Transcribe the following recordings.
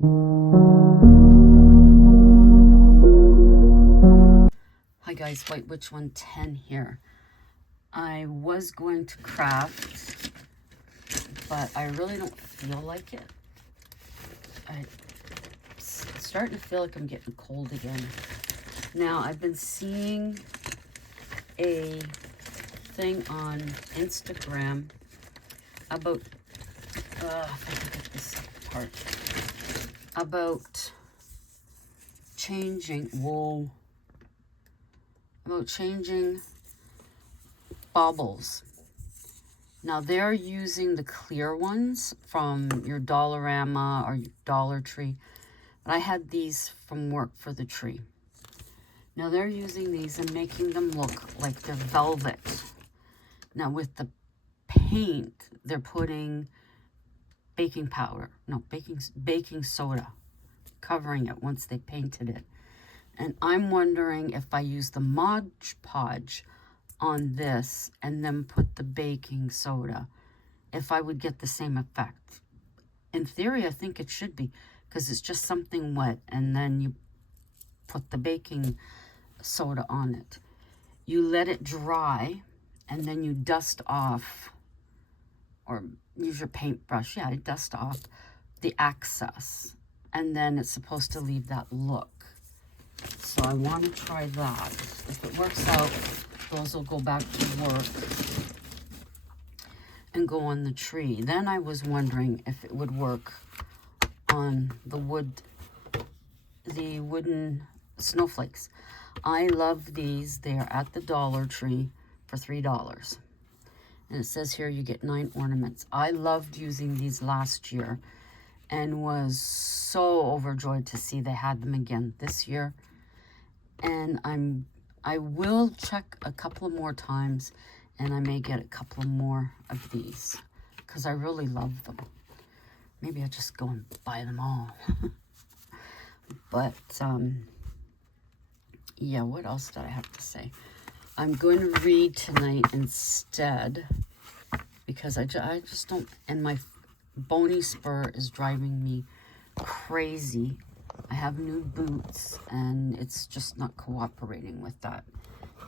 Hi guys, White Witch 110 here. I was going to craft, but I really don't feel like it. I'm starting to feel like I'm getting cold again. Now, I've been seeing a thing on Instagram about, if I can get this apart, about changing, about changing baubles. Now they're using the clear ones from your Dollarama or your Dollar Tree. But I had these from work for the tree. Now they're using these and making them look like they're velvet. Now with the paint, they're putting baking soda, covering it once they painted it. And I'm wondering if I use the Mod Podge on this and then put the baking soda, if I would get the same effect. In theory, I think it should be, because it's just something wet and then you put the baking soda on it. You let it dry and then you dust off, or use your paintbrush, dust off the excess, and then it's supposed to leave that look. So I want to try that. If it works out, those will go back to work and go on the tree. Then I was wondering if it would work on the wooden snowflakes. I love these. They are at the Dollar Tree for $3. And it says here you get 9 ornaments. I loved using these last year and was so overjoyed to see they had them again this year. And I will check a couple of more times, and I may get a couple of more of these because I really love them. Maybe I'll just go and buy them all. But yeah, what else did I have to say? I'm going to read tonight instead, because I just don't, and my bony spur is driving me crazy. I have new boots and it's just not cooperating with that.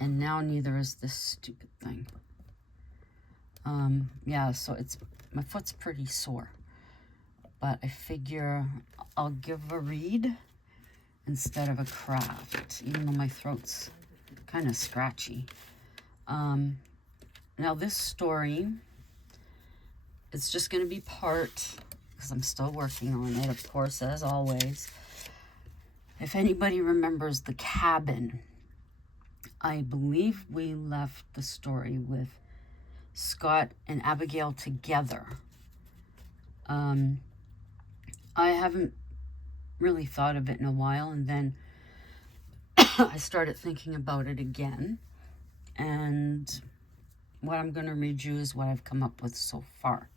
And now neither is this stupid thing. Yeah, so my foot's pretty sore. But I figure I'll give a read instead of a craft, even though my throat's kind of scratchy. Now this story, it's just going to be part, because I'm still working on it, of course, as always. If anybody remembers the cabin, I believe we left the story with Scott and Abigail together. I haven't really thought of it in a while, and then I started thinking about it again. And what I'm going to read you is what I've come up with so far.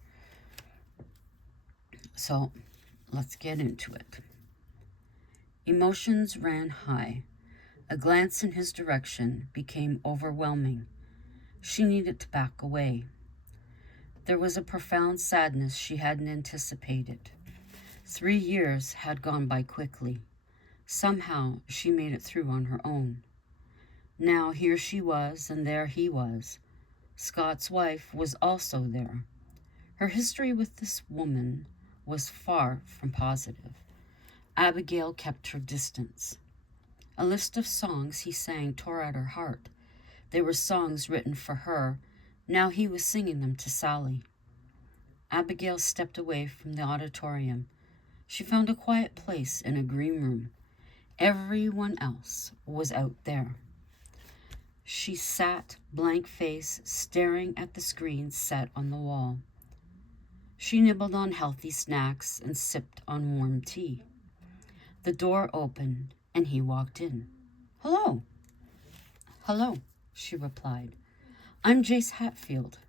So let's get into it. Emotions ran high. A glance in his direction became overwhelming. She needed to back away. There was a profound sadness she hadn't anticipated. 3 years had gone by quickly. Somehow she made it through on her own. Now here she was, and there he was. Scott's wife was also there. Her history with this woman was far from positive. Abigail kept her distance. A list of songs he sang tore at her heart. They were songs written for her. Now he was singing them to Sally. Abigail stepped away from the auditorium. She found a quiet place in a green room. Everyone else was out there. She sat, blank-faced, staring at the screen set on the wall. She nibbled on healthy snacks and sipped on warm tea. The door opened, and he walked in. "Hello." "Hello," she replied. "I'm Jace Hatfield."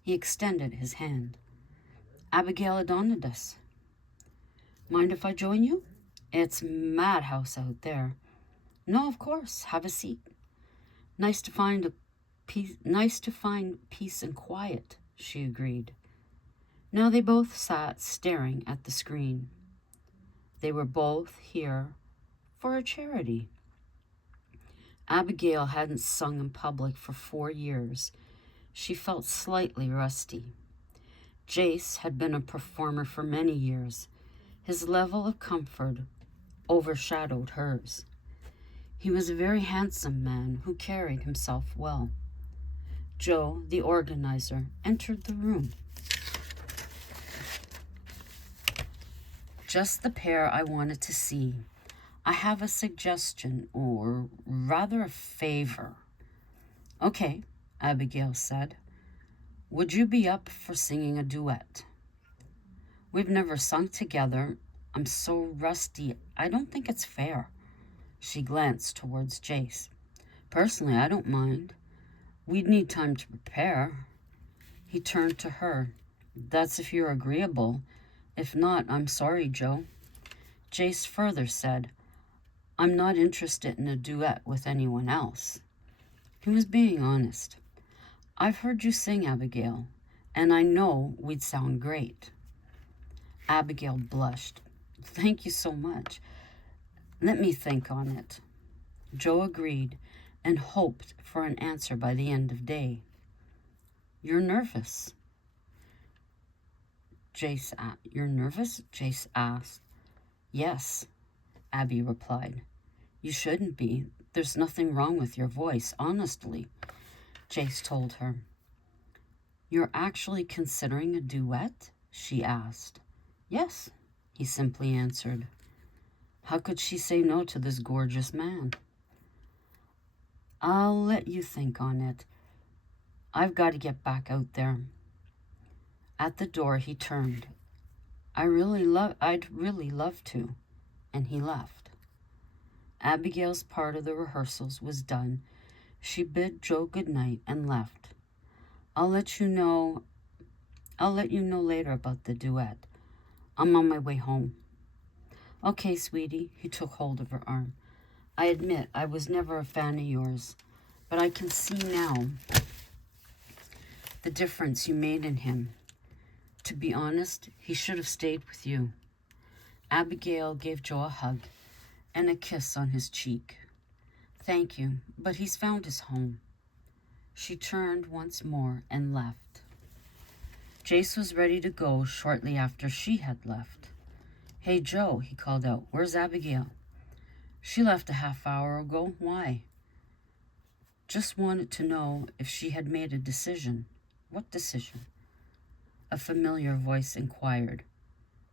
He extended his hand. "Abigail Adonidas." "Mind if I join you? It's madhouse out there." "No, of course. Have a seat." Nice to find peace and quiet," she agreed. Now they both sat staring at the screen. They were both here for a charity. Abigail hadn't sung in public for 4 years. She felt slightly rusty. Jace had been a performer for many years. His level of comfort overshadowed hers. He was a very handsome man who carried himself well. Joe, the organizer, entered the room. Just the pair I wanted to see. I have a suggestion, or rather a favor. Okay, Abigail said. Would you be up for singing a duet? We've never sung together. I'm so rusty, I don't think it's fair. She glanced towards Jace. Personally, I don't mind. We'd need time to prepare. He turned to her. That's if you're agreeable. If not, I'm sorry, Joe. Jace further said, I'm not interested in a duet with anyone else. He was being honest. I've heard you sing, Abigail, and I know we'd sound great. Abigail blushed. Thank you so much. Let me think on it. Joe agreed and hoped for an answer by the end of day. You're nervous. You're nervous? Jace asked. Yes, Abby replied. You shouldn't be. There's nothing wrong with your voice, honestly, Jace told her. You're actually considering a duet? She asked. Yes, he simply answered. How could she say no to this gorgeous man? I'll let you think on it. I've got to get back out there. At the door, he turned. I'd really love to. And he left. Abigail's part of the rehearsals was done. She bid Joe good night and left. I'll let you know later about the duet. I'm on my way home. Okay, sweetie, he took hold of her arm. I admit I was never a fan of yours, but I can see now the difference you made in him. To be honest, he should have stayed with you. Abigail gave Joe a hug and a kiss on his cheek. Thank you, but he's found his home. She turned once more and left. Jace was ready to go shortly after she had left. Hey, Joe, he called out, where's Abigail? She left a half hour ago. Why? Just wanted to know if she had made a decision. What decision? A familiar voice inquired.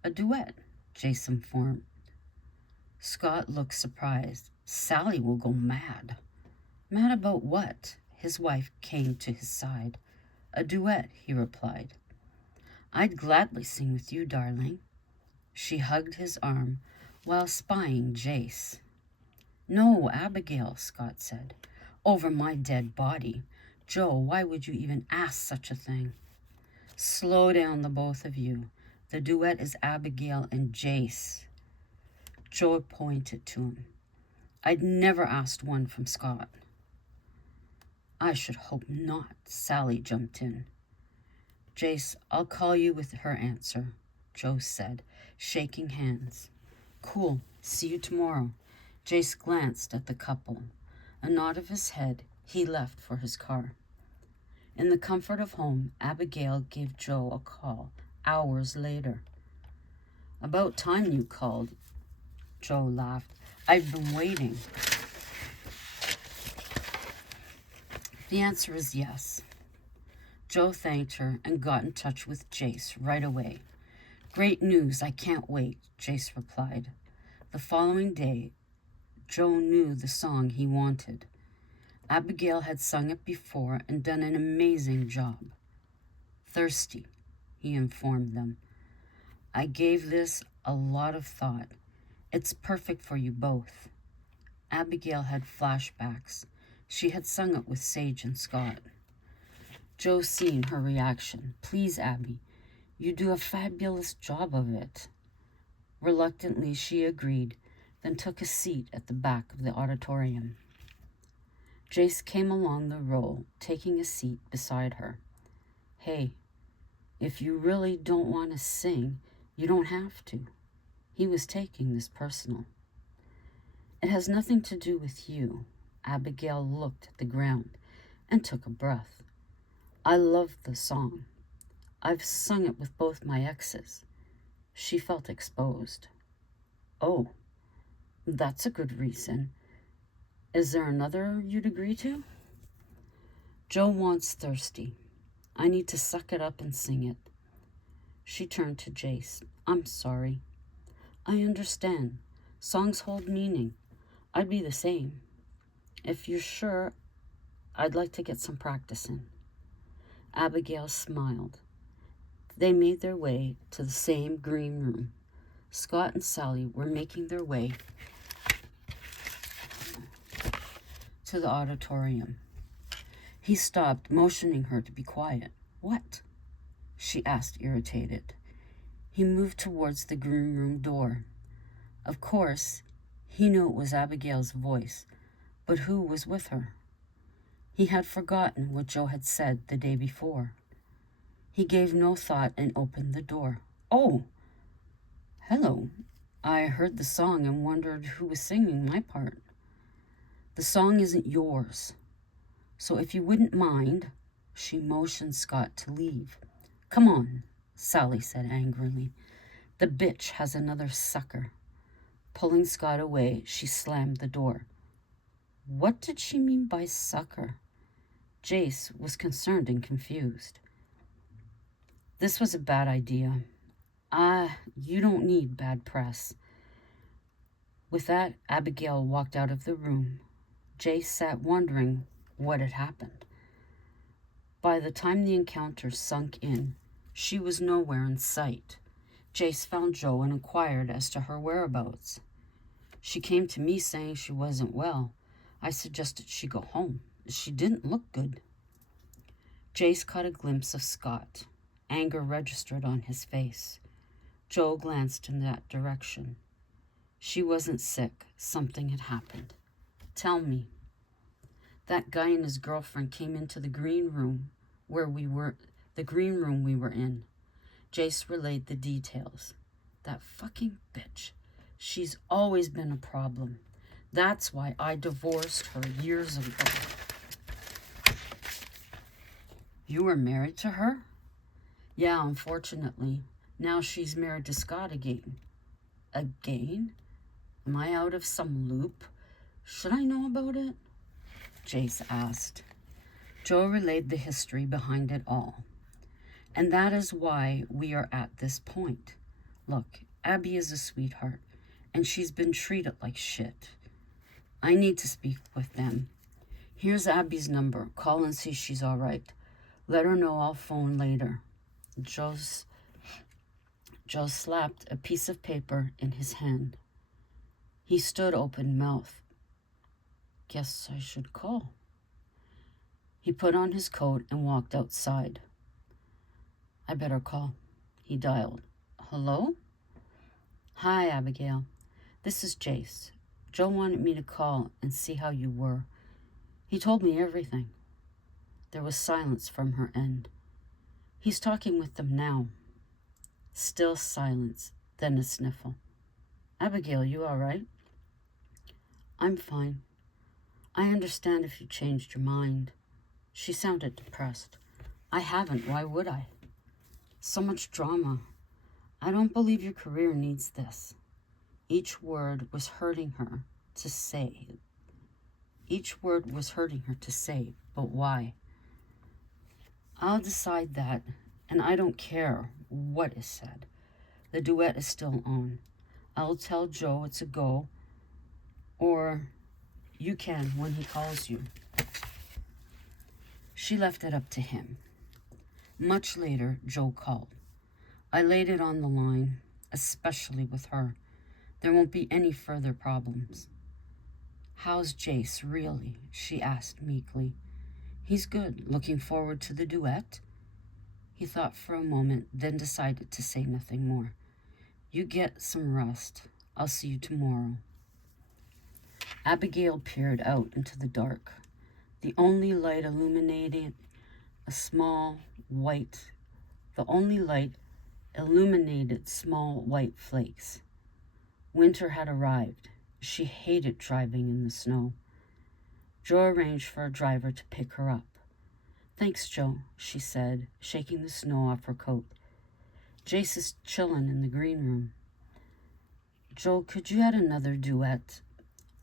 A duet, Jace informed. Scott looked surprised. Sally will go mad. Mad about what? His wife came to his side. A duet, he replied. I'd gladly sing with you, darling. She hugged his arm while spying Jace. No, Abigail, Scott said. Over my dead body. Joe, why would you even ask such a thing? Slow down, the both of you. The duet is Abigail and Jace. Joe pointed to him. I'd never asked one from Scott. I should hope not, Sally jumped in. Jace, I'll call you with her answer, Joe said, shaking hands. Cool, see you tomorrow. Jace glanced at the couple. A nod of his head, he left for his car. In the comfort of home, Abigail gave Joe a call hours later. About time you called, Joe laughed. I've been waiting. The answer is yes. Joe thanked her and got in touch with Jace right away. Great news, I can't wait, Jace replied. The following day, Joe knew the song he wanted. Abigail had sung it before and done an amazing job. Thirsty, he informed them. I gave this a lot of thought. It's perfect for you both. Abigail had flashbacks. She had sung it with Sage and Scott. Joe seen her reaction. Please, Abby, you do a fabulous job of it. Reluctantly, she agreed, then took a seat at the back of the auditorium. Jace came along the row, taking a seat beside her. Hey, if you really don't want to sing, you don't have to. He was taking this personal. It has nothing to do with you. Abigail looked at the ground and took a breath. I love the song. I've sung it with both my exes. She felt exposed. Oh, that's a good reason. Is there another you'd agree to? Joe wants thirsty. I need to suck it up and sing it. She turned to Jace. I'm sorry. I understand. Songs hold meaning. I'd be the same. If you're sure, I'd like to get some practice in. Abigail smiled. They made their way to the same green room. Scott and Sally were making their way to the auditorium. He stopped, motioning her to be quiet. What? She asked, irritated. He moved towards the green room door. Of course, he knew it was Abigail's voice, but who was with her? He had forgotten what Joe had said the day before. He gave no thought and opened the door. Oh, hello. I heard the song and wondered who was singing my part. The song isn't yours. So if you wouldn't mind, she motioned Scott to leave. Come on, Sally said angrily. The bitch has another sucker. Pulling Scott away, she slammed the door. What did she mean by sucker? Jace was concerned and confused. This was a bad idea. You don't need bad press. With that, Abigail walked out of the room. Jace sat wondering what had happened. By the time the encounter sunk in, she was nowhere in sight. Jace found Joe and inquired as to her whereabouts. She came to me saying she wasn't well. I suggested she go home. She didn't look good. Jace caught a glimpse of Scott. Anger registered on his face. Joe glanced in that direction. She wasn't sick. Something had happened. Tell me. That guy and his girlfriend came into the green room we were in. Jace relayed the details. That fucking bitch. She's always been a problem. That's why I divorced her years ago. You were married to her? Yeah, unfortunately. Now she's married to Scott again. Again? Am I out of some loop? Should I know about it? Jace asked. Joe relayed the history behind it all. And that is why we are at this point. Look, Abby is a sweetheart, and she's been treated like shit. I need to speak with them. Here's Abby's number. Call and see she's all right. Let her know I'll phone later. Joe slapped a piece of paper in his hand. He stood open-mouthed. Guess I should call. He put on his coat and walked outside. I better call. He dialed. Hello? Hi, Abigail. This is Jace. Joe wanted me to call and see how you were. He told me everything. There was silence from her end. He's talking with them now. Still silence, then a sniffle. Abigail, you all right? I'm fine. I understand if you changed your mind. She sounded depressed. I haven't. Why would I? So much drama. I don't believe your career needs this. Each word was hurting her to say. But why? I'll decide that, and I don't care what is said. The duet is still on. I'll tell Joe it's a go, or you can when he calls you. She left it up to him. Much later, Joe called. I laid it on the line, especially with her. There won't be any further problems. How's Jace, really? She asked meekly. He's good. Looking forward to the duet? He thought for a moment, then decided to say nothing more. You get some rest. I'll see you tomorrow. Abigail peered out into the dark. The only light illuminated small white flakes. Winter had arrived. She hated driving in the snow. Joe arranged for a driver to pick her up. "Thanks, Joe," she said, shaking the snow off her coat. "Jace is chillin' in the green room." "Joe, could you add another duet?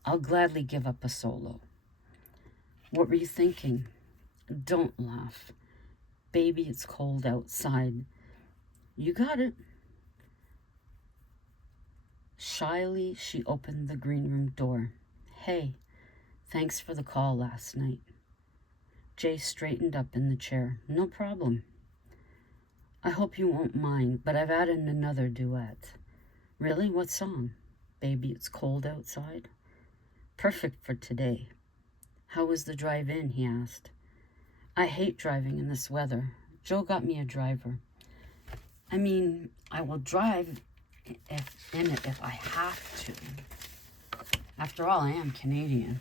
I'll gladly give up a solo." "What were you thinking?" "Don't laugh. Baby, it's cold outside." "You got it." Shyly, she opened the green room door. "Hey, thanks for the call last night." Jay straightened up in the chair. "No problem. I hope you won't mind, but I've added another duet." "Really? What song?" "Baby, it's cold outside." "Perfect for today." "How was the drive in?" he asked. "I hate driving in this weather. Joe got me a driver." "I mean, I will drive in it if I have to. After all, I am Canadian."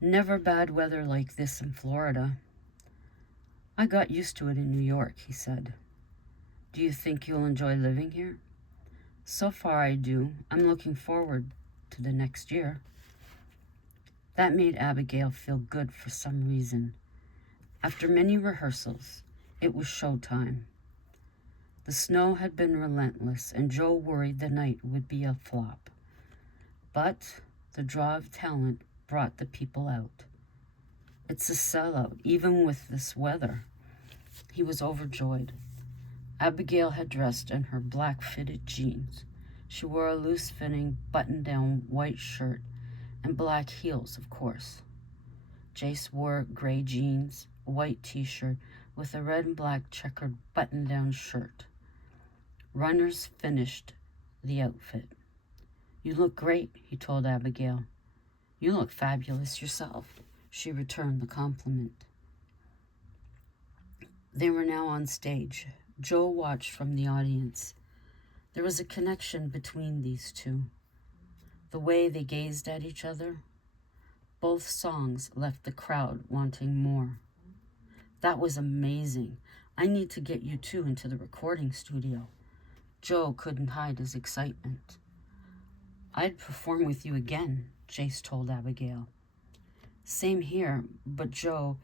"Never bad weather like this in Florida." "I got used to it in New York," he said. "Do you think you'll enjoy living here?" "So far I do. I'm looking forward to the next year." That made Abigail feel good for some reason. After many rehearsals, it was showtime. The snow had been relentless, and Joe worried the night would be a flop. But the draw of talent brought the people out. "It's a sellout, even with this weather." He was overjoyed. Abigail had dressed in her black fitted jeans. She wore a loose-fitting button-down white shirt and black heels, of course. Jace wore gray jeans, a white t-shirt with a red and black checkered button-down shirt. Runners finished the outfit. "You look great," he told Abigail. "You look fabulous yourself," she returned the compliment. They were now on stage. Joe watched from the audience. There was a connection between these two. The way they gazed at each other. Both songs left the crowd wanting more. "That was amazing. I need to get you two into the recording studio." Joe couldn't hide his excitement. "I'd perform with you again," Jace told Abigail. "Same here, but Joe,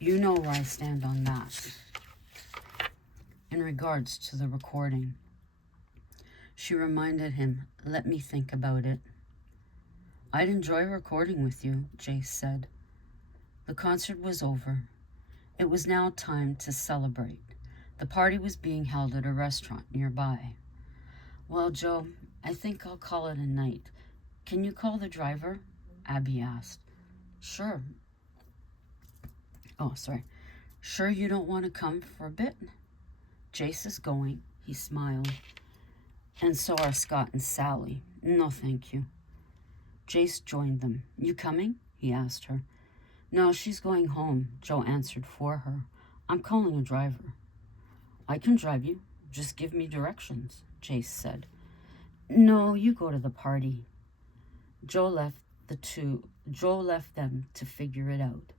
you know where I stand on that." In regards to the recording, she reminded him, "Let me think about it." "I'd enjoy recording with you," Jace said. The concert was over. It was now time to celebrate. The party was being held at a restaurant nearby. "Well, Joe, I think I'll call it a night. Can you call the driver?" Abby asked. Sure you don't want to come for a bit?" "Jace is going." He smiled. "And so are Scott and Sally." "No, thank you." Jace joined them. "You coming?" he asked her. "No, she's going home," Joe answered for her. "I'm calling a driver." "I can drive you. Just give me directions," Jace said. "No, you go to the party." Joe left them to figure it out.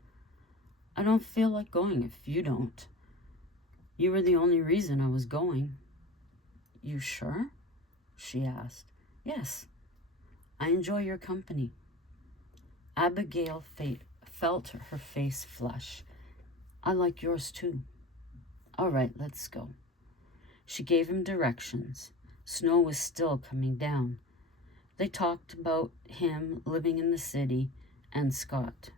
"I don't feel like going if you don't." "You were the only reason I was going." "You sure?" she asked. "Yes. I enjoy your company." Abigail felt her face flush. "I like yours too." "All right, let's go." She gave him directions. Snow was still coming down. They talked about him living in the city and Scott.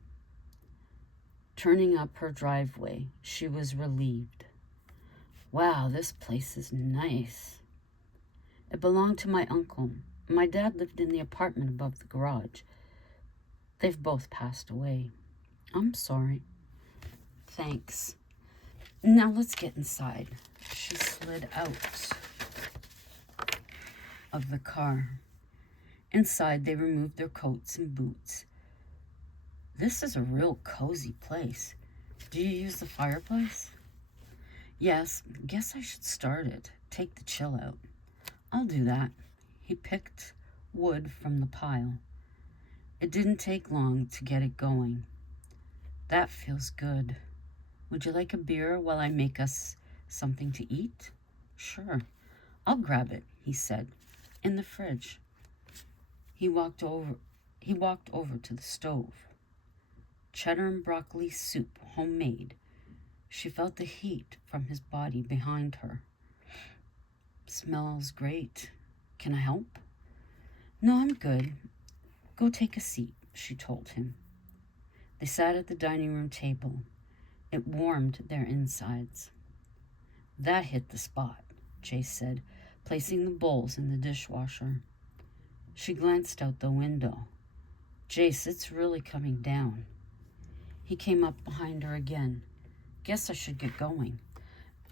Turning up her driveway, she was relieved. "Wow, this place is nice." "It belonged to my uncle. My dad lived in the apartment above the garage. They've both passed away." "I'm sorry." "Thanks. Now let's get inside." She slid out of the car. Inside, they removed their coats and boots. "This is a real cozy place. Do you use the fireplace?" "Yes, guess I should start it. Take the chill out." "I'll do that." He picked wood from the pile. It didn't take long to get it going. "That feels good. Would you like a beer while I make us something to eat?" "Sure. I'll grab it," he said. In the fridge. He walked over to the stove. Cheddar and broccoli soup, homemade. She felt the heat from his body behind her. Smells great. Can I help? No, I'm good. Go take a seat, she told him. They sat at the dining room table. It warmed their insides. That hit the spot, Jace said, placing the bowls in the dishwasher. She glanced out the window. Jace, it's really coming down. He came up behind her again. Guess I should get going.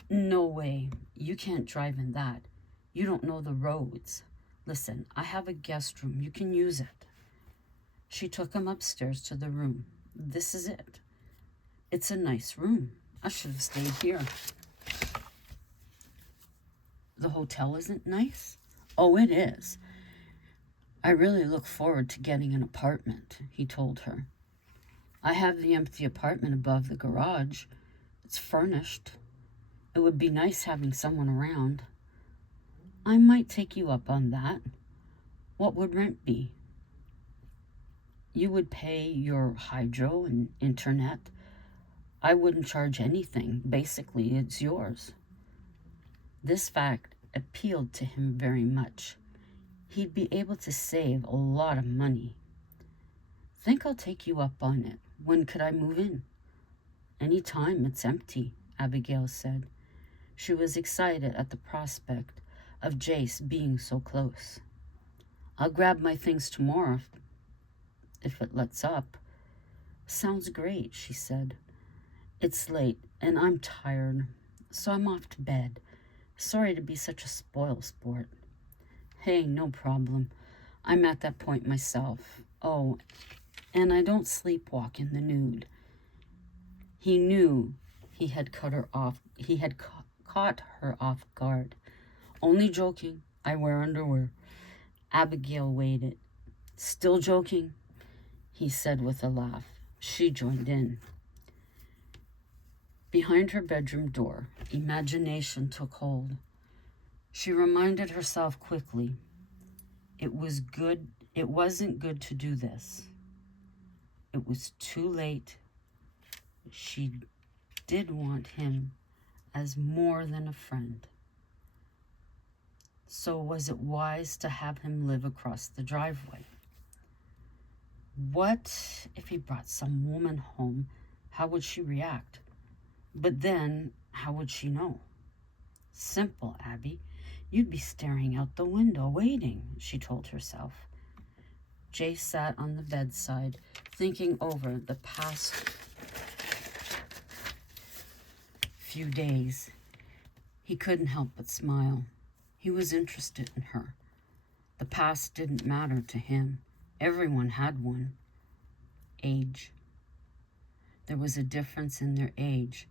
No way. You can't drive in that. You don't know the roads. Listen, I have a guest room. You can use it. She took him upstairs to the room. This is it. It's a nice room. I should have stayed here. The hotel isn't nice? Oh, it is. I really look forward to getting an apartment, he told her. I have the empty apartment above the garage. It's furnished. It would be nice having someone around. I might take you up on that. What would rent be? You would pay your hydro and internet. I wouldn't charge anything. Basically, it's yours. This fact appealed to him very much. He'd be able to save a lot of money. Think I'll take you up on it. When could I move in? Any time. It's empty, Abigail said. She was excited at the prospect of Jace being so close. I'll grab my things tomorrow if it lets up. Sounds great, she said. It's late and I'm tired, so I'm off to bed. Sorry to be such a spoilsport. Hey, no problem. I'm at that point myself. Oh, and I don't sleepwalk in the nude. He knew he had cut her off. He had caught her off guard. Only joking. I wear underwear. Abigail waited. Still joking, he said with a laugh. She joined in. Behind her bedroom door, imagination took hold. She reminded herself quickly. It wasn't good to do this. It was too late. She did want him as more than a friend. So was it wise to have him live across the driveway? What if he brought some woman home? How would she react? But then, how would she know? Simple, Abby. You'd be staring out the window, waiting, she told herself. Jace sat on the bedside, thinking over the past few days. He couldn't help but smile. He was interested in her. The past didn't matter to him. Everyone had one. Age. There was a difference in their age,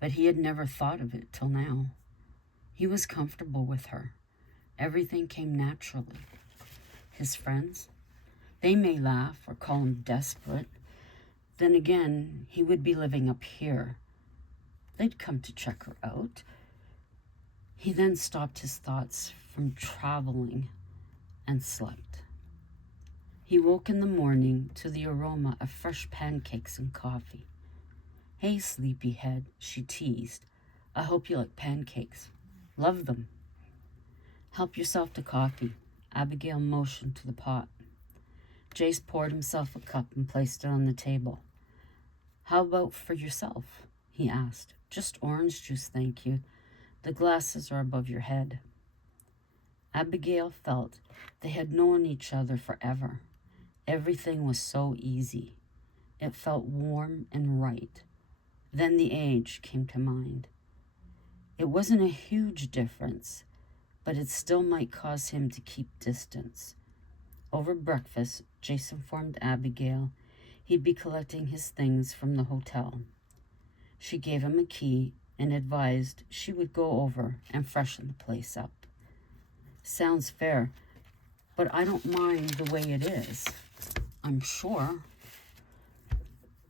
but he had never thought of it till now. He was comfortable with her. Everything came naturally. His friends, they may laugh or call him desperate. Then again, he would be living up here. They'd come to check her out. He then stopped his thoughts from traveling and slept. He woke in the morning to the aroma of fresh pancakes and coffee. Hey, sleepyhead, she teased. I hope you like pancakes. Love them. Help yourself to coffee. Abigail motioned to the pot. Jace poured himself a cup and placed it on the table. How about for yourself? He asked. Just orange juice, thank you. The glasses are above your head. Abigail felt they had known each other forever. Everything was so easy. It felt warm and right. Then the age came to mind. It wasn't a huge difference, but it still might cause him to keep distance. Over breakfast, Jace informed Abigail he'd be collecting his things from the hotel. She gave him a key and advised she would go over and freshen the place up. Sounds fair, but I don't mind the way it is, I'm sure.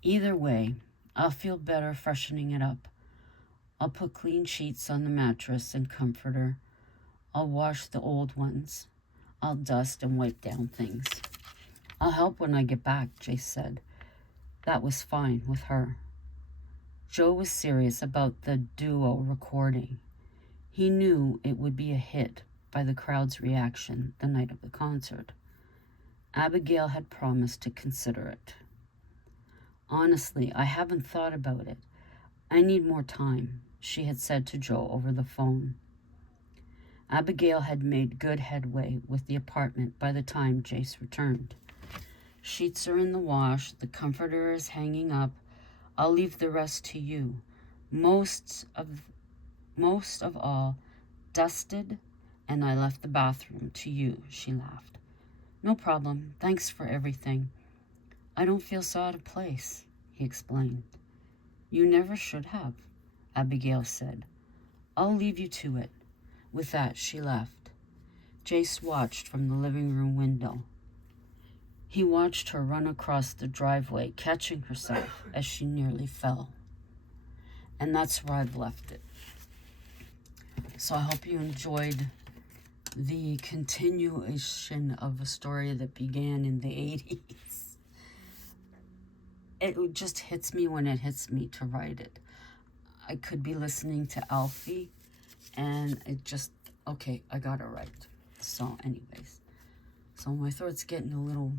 Either way, I'll feel better freshening it up. I'll put clean sheets on the mattress and comforter. I'll wash the old ones. I'll dust and wipe down things. I'll help when I get back, Jace said. That was fine with her. Joe was serious about the duo recording. He knew it would be a hit by the crowd's reaction the night of the concert. Abigail had promised to consider it. Honestly, I haven't thought about it. I need more time, she had said to Joe over the phone. Abigail had made good headway with the apartment by the time Jace returned. Sheets are in the wash, the comforter is hanging up. I'll leave the rest to you. Most of all, dusted, and I left the bathroom to you, she laughed. No problem. Thanks for everything. I don't feel so out of place, he explained. You never should have, Abigail said. I'll leave you to it. With that, she left. Jace watched from the living room window. He watched her run across the driveway, catching herself as she nearly fell. And that's where I've left it. So I hope you enjoyed the continuation of a story that began in the 80s. It just hits me when it hits me to write it. I could be listening to Alfie, and it just, okay, I gotta write. So anyways, so my throat's getting a little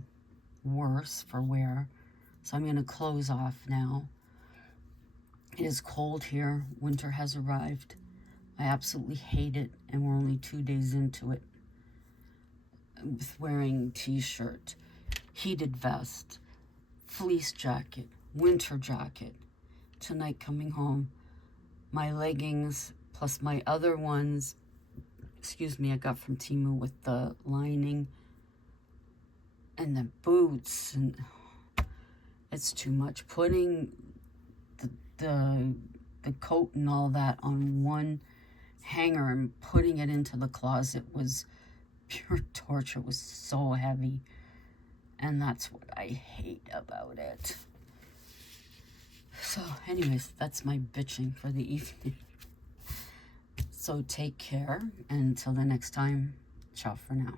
worse for wear, so I'm gonna close off now. It is cold here. Winter has arrived. I absolutely hate it, and we're only 2 days into it. With wearing t-shirt, heated vest, fleece jacket, winter jacket. Tonight coming home, my leggings plus my other ones, I got from Temu with the lining and the boots, and it's too much. Putting the coat and all that on one hanger and putting it into the closet was pure torture. It was so heavy, and that's what I hate about it. So anyways, that's my bitching for the evening. So take care, and until the next time, ciao for now.